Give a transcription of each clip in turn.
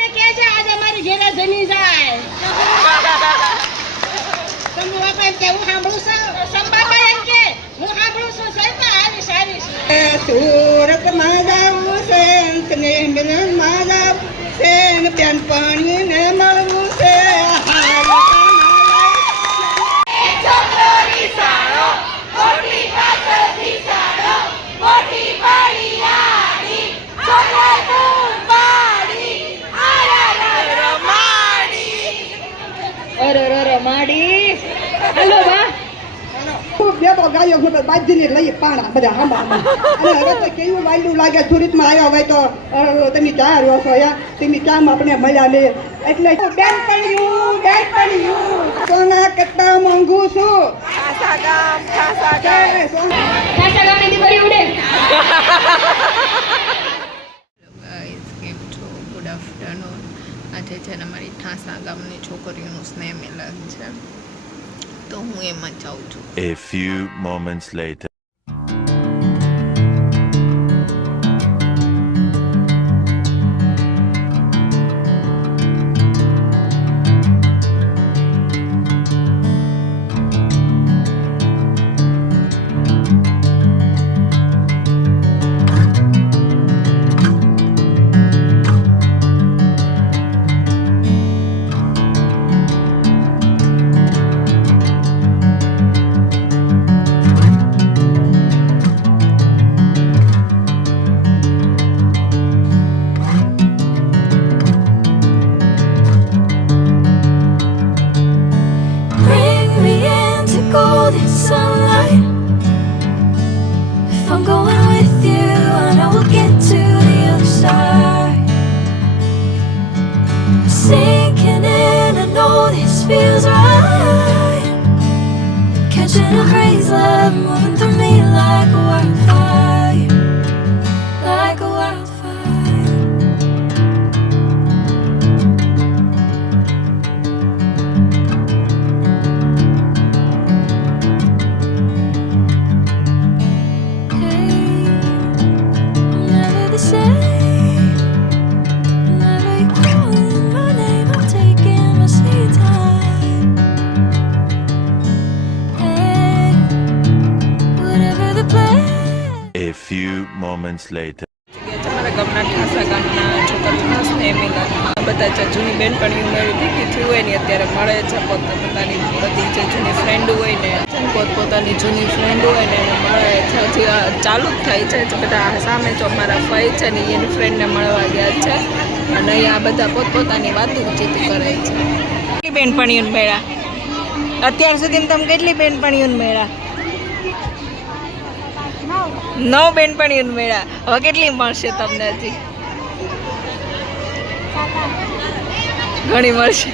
ને કહે છે આજે અમારી ઘેરે જમી જાય. તમે બાપા એમ કે હું સાંભળું છું. સંબાપા એમ કે હું સાંભળું છું. સૈતા હારી સારી છે. સુરતમાં જાવું છે, સ્નેહ મિલનમાં જાવું છે, બેનપણીને મળવું છે. બેઠો ગાયો ઘોટો બાજીને લઈ પાણા બધા હામાં અને હવે તો કેવું વાયલું લાગે. સુરતમાં આવ્યા હોય તો તમે ક્યાં રહ્યો છો યા તમે ક્યાં આપણે મળ્યા લે એટલે બેનપણીયું સોના કેટલા મોંઘું છું. ખાસા ગામની દીકરી ઉડે. કેમ છો? Good afternoon. આજે છે ને અમારી ઠાસા ગામની છોકરીઓનું સ્નેહ મિલન છે, તો હું એમાં જાઉં છું. A few moments later. Catching a crazy love moving through me like a wildfire, like a wildfire. Hey, I'm never the same. Whenever you're calling my name, I'm taking my sweet time. A few moments later. અમારા ગામના ઠાસા ગામના છોકરીઓના સ્નેહ મિલનમાં બધા જે જૂની બેનપણીઓ મેળવી ભેગી થયું હોય ને અત્યારે મળે છે. પોતપોતાની બધી જે જૂની ફ્રેન્ડ હોય ને પોતપોતાની જૂની ફ્રેન્ડ હોય ને એને મળે છે. હજી ચાલુ જ થાય છે. બધા સામે જો અમારા ફઈ છે ને એની ફ્રેન્ડને મળવા ગયા છે અને અહીંયા બધા પોતપોતાની વાતચીત કરે છે. કેટલી બેનપણીઓને મેળા અત્યાર સુધી તમે કેટલી બેનપણીઓને મેળા? 9 બેનપણીઓને મેળા. હવે કેટલી મળશે તમને? હજી ઘણી મળશે.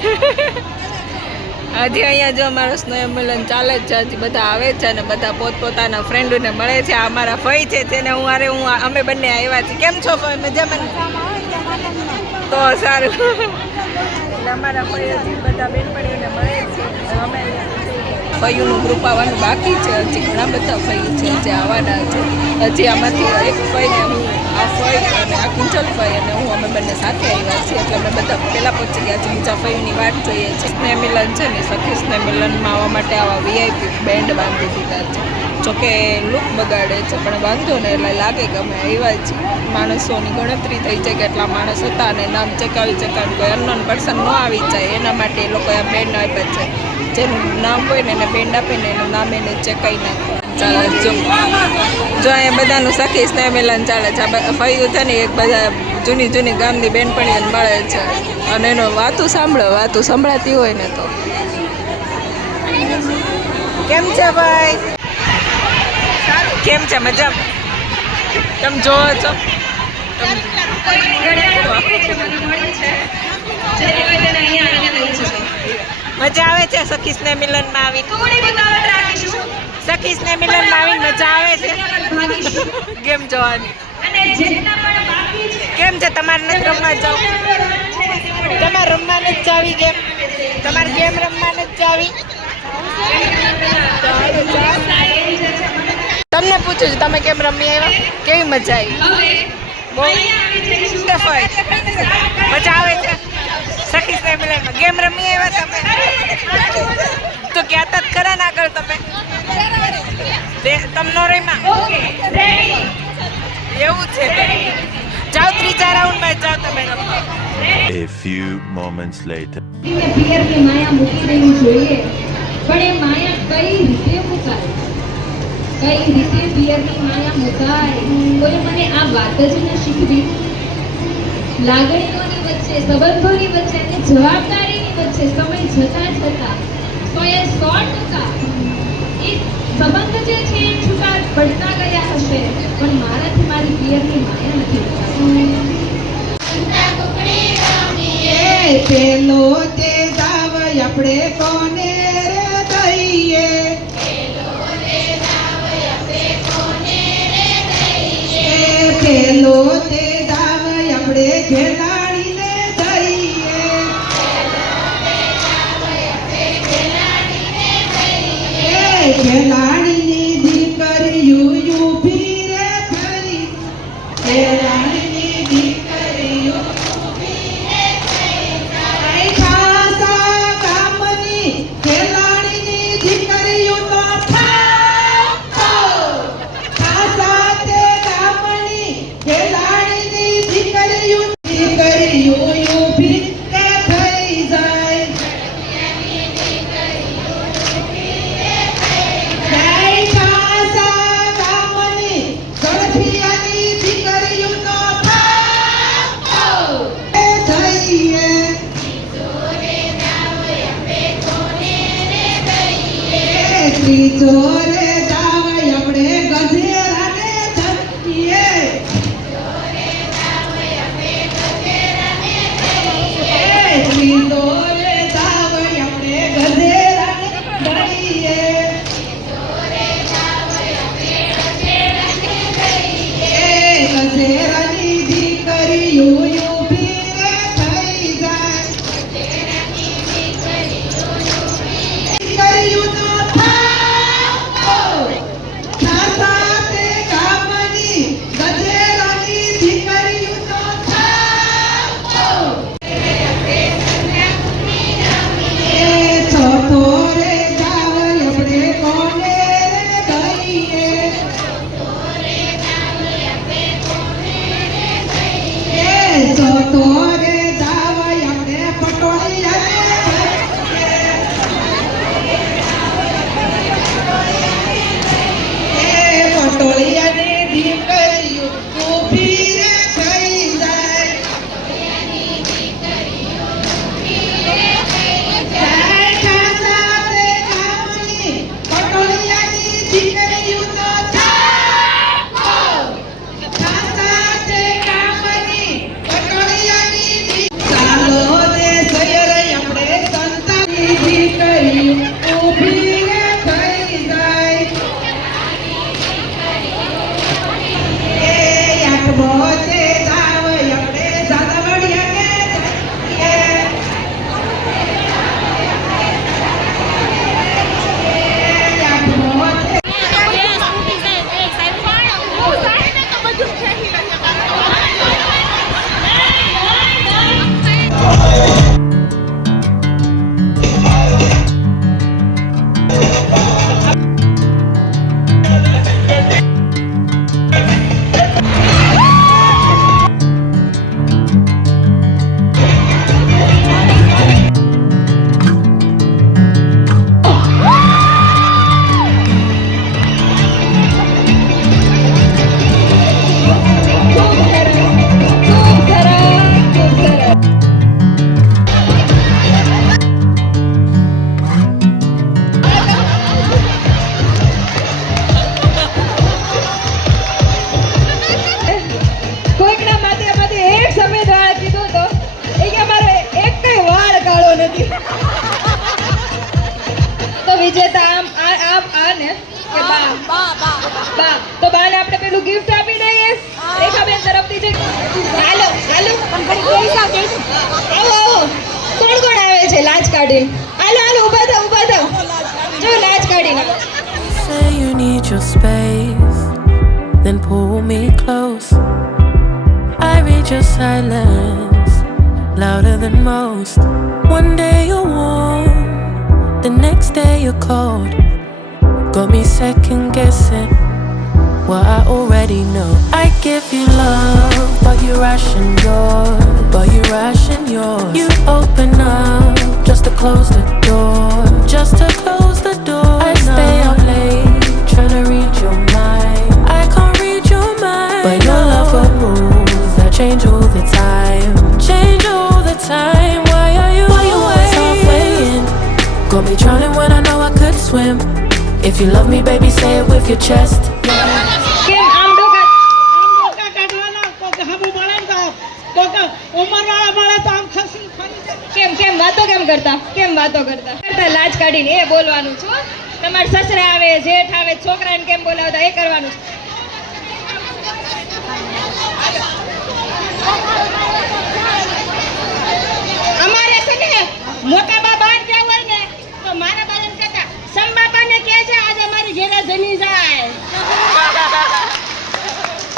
હજી અહીંયા જો અમારો સ્નેહ મિલન ચાલે જ છે. હજી બધા આવે છે અને બધા પોતપોતાના ફ્રેન્ડોને મળે છે. આ અમારા ફઈ છે તેને અમે બંને આવ્યા છીએ. કેમ છો ફઈ? મજામાં? તો સારું. એટલે અમારા ફઈ હજી બધા બેનપણીઓને મળે છે. અમે ફઈનું ગ્રુપ આવવાનું બાકી છે. હજી ઘણા બધા ફઈ છે જે આવવાના છે. હજી આમાંથી એક ફઈને હું આ ફઈ અને આ કિંચલ ફઈ અને હું અમે બંને સાથે આવ્યા છીએ એટલે અમે બધા પહેલાં પહોંચી ગયા છીએ. બીજા ફઈની વાટ જોઈએ છે. સ્નેહ મિલન છે ને સખી સ્નેહ મિલનમાં આવવા માટે આવા વીઆઈપી બેન્ડ બાંધી દીધા છે. જોકે લુક બગાડે છે પણ વાંધો ને એટલે લાગે કે અમે આવ્યા છીએ. માણસોની ગણતરી થઈ છે કે એટલા માણસ હતા અને નામ ચકાવી કોઈ અનનોન પર્સન ન આવી જાય એના માટે એ લોકોએ આ બેન્ડ આપ્યા છે. જેનું નામ હોય ને એને બેન્ડ આપે ને એનું નામ એને ચેકાઈ નાખે. ચાલે જો અહીંયા બધાનું સખી સ્નેહ મિલન ચાલે છે. ફયું છે ને એક બધા જૂની ગામની બેનપણીઓને મળે છે અને એનો વાતું સંભળાતી હોય ને તો. કેમ છે ભાઈ? કેમ છે? મજા? તમે જોવો છો? મજા આવે છે સખી સ્નેહ મિલનમાં આવીને? સખી સ્નેહ મિલનમાં આવીને મજા આવે છે? ગેમ જોવાની કેમ છે? તમારે નથી રમવા જાવ? તમારે રમવા નથી જાવી ગેમ? તમારે ગેમ રમવા નથી જાવી? તમને પૂછું છું તમે કેમ રમી આવ્યા? કેવી મજા આવી? બહુ મજા આવે છે? કેમ રમી આવ્યા તમે? તો કહેતા જ ખરા ના આગળ તમે તમનો રહીમાં એવું છે. જાઓ ત્રીજા રાઉન્ડમાં જાઓ તમે રમવા. A few moments later. પિયરની માયા મૂકી દેવી જોઈએ, પણ એ માયા કઈ રીતે મુકાય, કઈ રીતે પિયરની માયા મુકાય, કોઈ મને આ વાત જ ન શીખવી. લાગણીઓની વચ્ચે, સંબંધોની વચ્ચે અને જવાબદારીની વચ્ચે સમય જતા જતા 100% એ સંબંધ જે છે એ છૂટા પડતા ગયા હશે, પણ મારાથી મારી પિયરની માયા નથી મુકાતી. પેલો તે દાવ આપણે કોને રે દઈએ, પેલો તે દાવ આપણે ખેલાડીને દઈએ, ખેલાડીની દીકરીયું ઊભી રે ખરી, ખેલાડીની દીકરીયું ખેલાડીની દીકરીઓ તો ગામની ખેલાડીની દીકરીઓ ઊભી થઈ જાય, ગામની ગળફિયાની દીકરીઓ તો થઈએ. ત્રીજો રે દાવ આપણે ગધેરાને ધરીએ, ત્રીજો રે દાવ આપણે ગધેરાને ધરીએ, ગધેરાની દીકરીઓ ઊભી રે થઈ જાય, દીકરીઓ તો વિજેતા આમ આ ને કે બા તો બાને આપણે પેલું ગિફ્ટ આપી દઈએ રેખાબેન તરફથી છે. હાલો હાલો આવો કોણ કોણ આવે છે લાજ કાઢીને? હાલો હાલો ઊભા થાવ જો લાજ કાઢીને. Say you need your space, then pull me close. I read your silence, louder than most. One day you're warm, the next day you're cold. Got me second guessing what I already know. I give you love, but you ration yours. But you ration yours. You open up just to close the door. Just to close the door. I stay up late trying to read your mind. I can't read your mind. But your love got rules that change all the time. Change all the time. Why are you always halfway in? Got me drowning when I know I could swim. If you love me, baby, say it with your chest. કેમ આમ ડોકા ડોકા કાઢવાના કોક હામું મળે ને તો કોક ઉંમરવાળા મળે તો આમ ખસી ફરી જાય. કેમ વાતો કરતા લાજ કાઢીને એ બોલવાનું છું. તમારા સસરા આવે, જેઠ આવે, છોકરાને કેમ બોલાવતા એ કરવાનું છે. અમારે છે ને મોટા બા બહાર ગયા હોય ને તો મારા બાને કહેતા સંબાપાને કહે છે આજે મારી ઘેરે જમી જાય.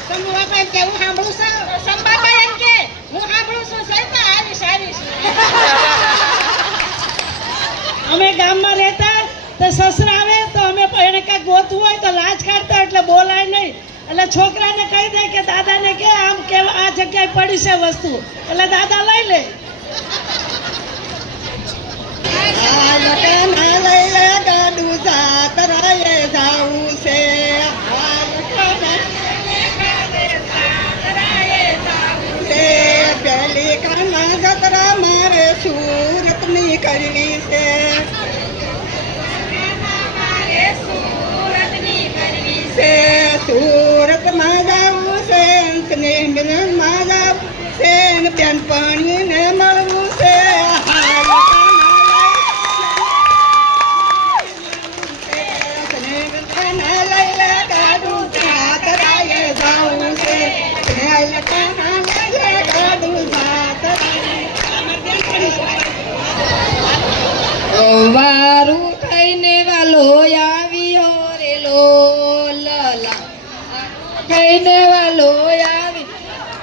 સંબાપા એમ કે હું સાંભળું છું. સંબાપા એમ કે હું સાંભળું છું સૈતા આવીશ. અમે ગામમાં રહેતા તો સસરા આવે તો અમે એને કાંઈક ગોતવું હોય તો લાજ કાઢતા એટલે બોલાય નહીં. એટલે છોકરાને કહી દે કે દાદાને કે આમ કે આ જગ્યાએ પડી છે વસ્તુ એટલે દાદા લઈ લે. ગાડું જાતરાએ જાવું છે. પેલી કાના જતરા મારે સુરતની કરવી છે. સુરતમાં જાવું છે, સ્નેહ મિલનમાં જાવું છે, બેનપણીને મળવું છે. વારું થઈને વાલો આવ્યો રે લોલા. થઈને વાલો આવી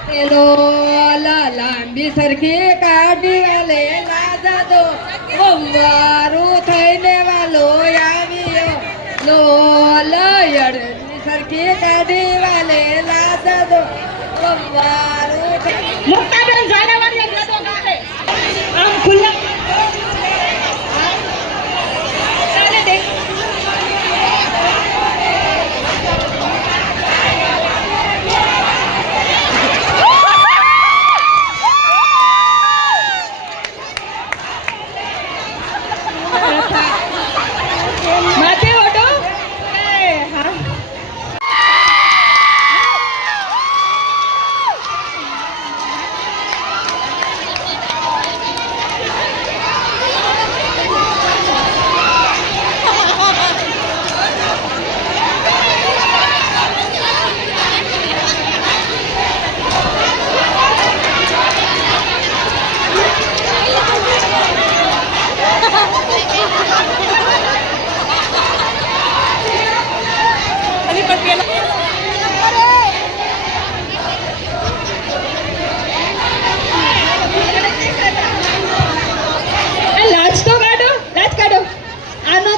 રે લોલા. લાંબી સરખી કાઢી વાલે લાજા દો. વારું થઈને વાલો આવ્યો લોલા. યડની સરખી કાઢી વાલે લાજા દો. વારું મુક્તાબેન જાનેવાળી ગીતો ગાશે આમ ખુલ્લા. માથે ઓઢો. લાજ તો કાઢો, લાજ કાઢો. આનો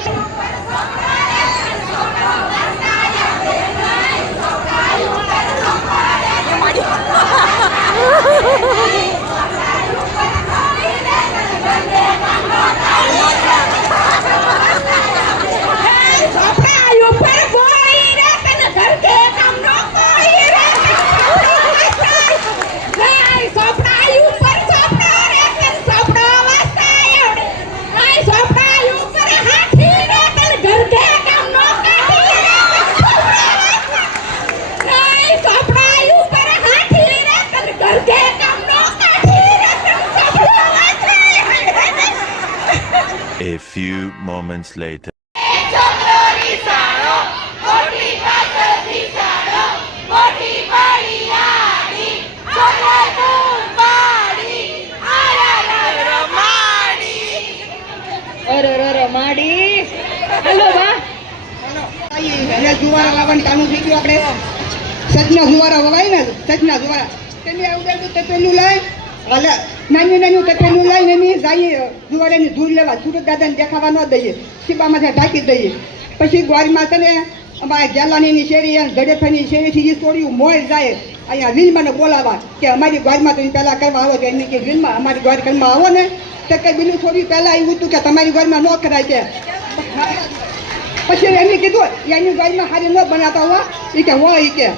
A few moments later. માડી. હેલો બા. એને જુવારા લાવવાનું કામ થઈ ગયું. આપણે સજના જુવારા વવાય ને, સજના જુવારા તેને આવું તે પેલું લઈ હાલે નાની નાની તકેલું લઈને એની જઈએ જુવારેની ધૂળ લેવા સુરત દાદાને દેખાવા ન દઈએ સીબામાંથી ઢાંકી દઈએ પછી ગોળમાં છે ને અમારા ગેલાનીની શેરી અને જડેફાની શેરીથી એ છોડ્યું મોર જાય અહીંયા લીલમાંને બોલાવા કે અમારી ગોળમાં તમે પહેલાં કરવા આવો તો એમની કે લીલમાં અમારી ગોળ કરવા આવો ને તો કંઈ બીજું છોડ્યું પહેલાં એવું હતું કે તમારી ગોળમાં ન કરાય કે પછી એમને કીધું એની ગોળમાં હારી ન બનાવતા હોવા એ કે હોય એ કે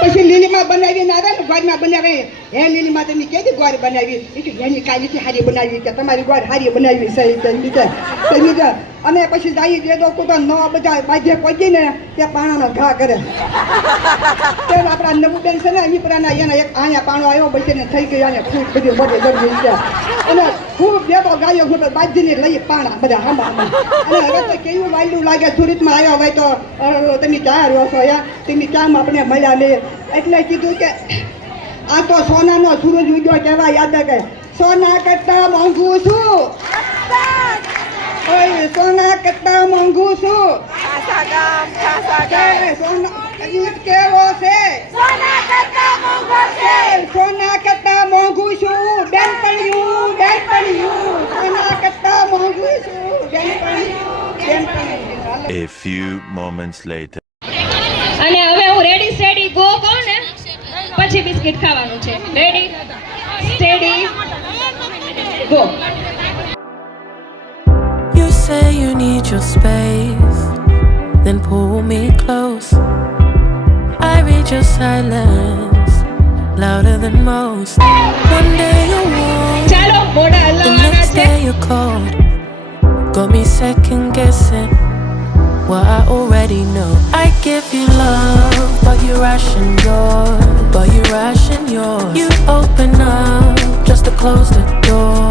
પછી લીલીમાં બનાવીને આવે ને ગોળમાં બનાવે હે લીલીમાં તમે કેવી ગોળ બનાવી એ કે એની કાલીથી હારી બનાવી કે તમારી ગોળ હારી બનાવી સહી કે લીધે અમે પછી જઈએ જે લોકો તો નવા બધા બાજે પહોંચી ને તે પાણાનો ઘા કરે તે આપણા નવુબેન છે ને અમીપરાના એના એક અહીંયા પાણો આવ્યો પછી ને થઈ ગયો અને ખૂબ બધી મોટી ગરમી છે અને ખૂબ બેઠો ગાયો ઘૂંટો બાજીને લઈ પાણા બધા આંબા અને હવે તો કેવું વાયલું લાગે સુરતમાં આવ્યા હોય તો તમે ક્યાં રહ્યો છો યા તમે ક્યાં આપણે મળ્યા લે એટલે કીધું કે આ તો સોનાનો સૂરજ ઉગ્યો કહેવા યાદ કે સોના કરતા મોંઘું છું ઓય સોના કરતા મોંઘું છું સોના કેવો છે સોના કરતા મોંઘું છું બેનપણિયું સોના કરતા મોંઘું છું બેનપણિયું. A few moments later. અને હવે હું રેડી સ્ટેડી ગો કહું ને પછી બિસ્કિટ ખાવાનું છે. Ready steady go. You say you need your space, then pull me close. I read your silence, louder than most. One day you're warm, ચાલો મોઢા the હલાવવાના next છે. day you're cold. Got me second guessing what I already know. I give you love, but you ration yours. You open up just to close the door.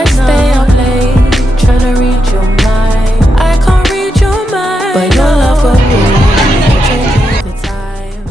I stay up late, trying to read your mind. I can't read your mind, but your love will move, change all the time.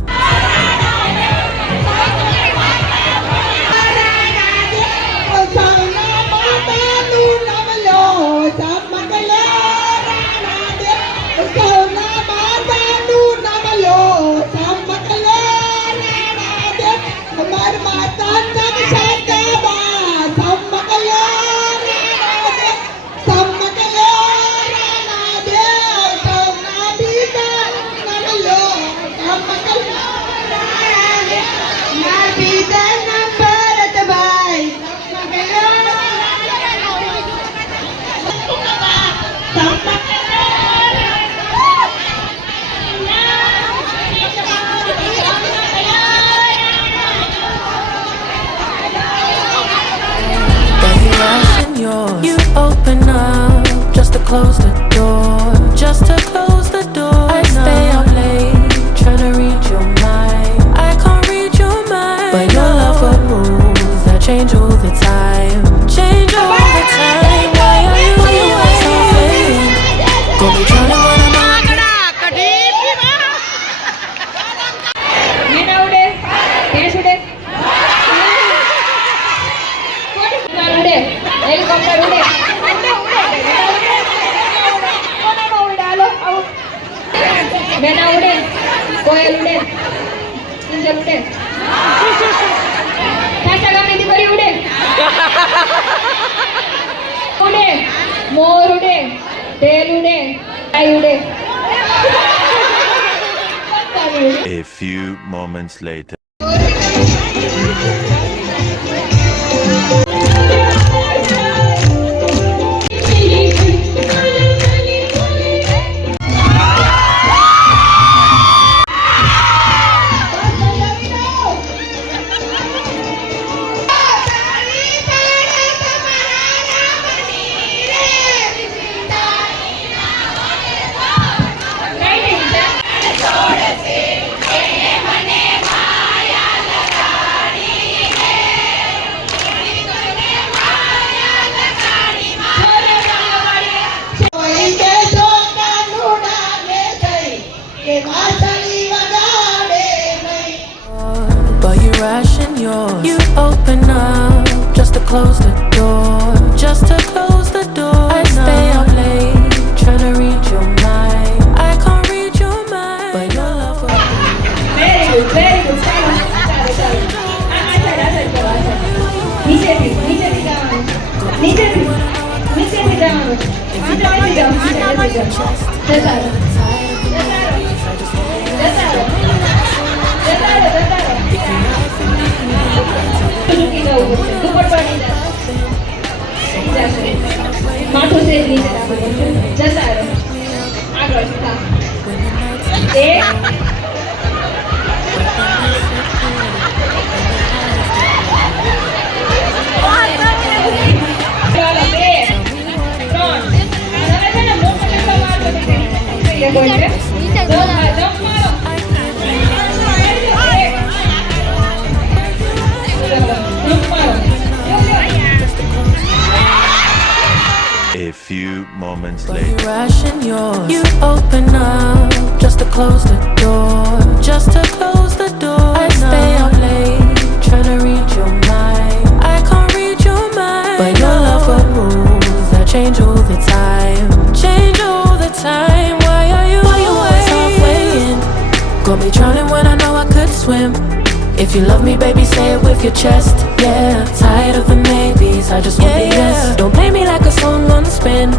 You open up just to close the door. I stay up late, trying to read your mind. I can't read your mind, but your love will moves that change all the time. Why are you always so fading? Got me trying when I'm not. મેના ઉડે ભેંસ ઉડે વિમાન ઉડે helicopter ઉડે મેના ઉડે કોયલ ઉડે કિંજલ ઉડે ખાસા ગામની દીકરી ઉડે ઉડે મોર ઉડે ઢેલ ઉડે ગાય ઉડે A few moments later. જતા રહો. જતા રહો. માથું સેજ નીચે રાખવું પડશે. જતા રહો. આગળ જતા. ચાલો 2 3 હવે છે ને મોકલે તો મારતો નથી. બોલ છે જમ્પ મારો. A few moments But later. you ration yours. You open up just to close the door. Just to close the door. I stay up late trying to read your mind. I can't read your mind. But your love for rules that change all the time. Change all the time. Why are you always halfway in? Got me drowning when I know I could swim. If you love me, baby, say it with your chest. Yeah, tired of the maybes, I just want the yes. Don't play me like a song on spin.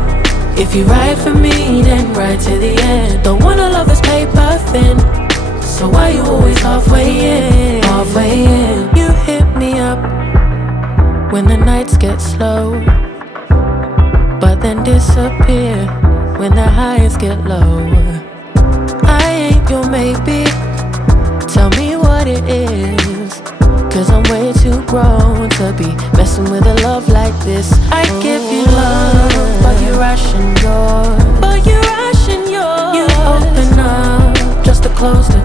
If you ride for me, then ride to the end. Don't wanna love this paper thin. So why you always halfway in? Halfway in. You hit me up when the nights get slow, but then disappear when the highs get low. I ain't your maybe. Tell me what it is, 'cause I'm way too grown to be messing with a love like this. I give you love, but you ration yours. You open up just to close the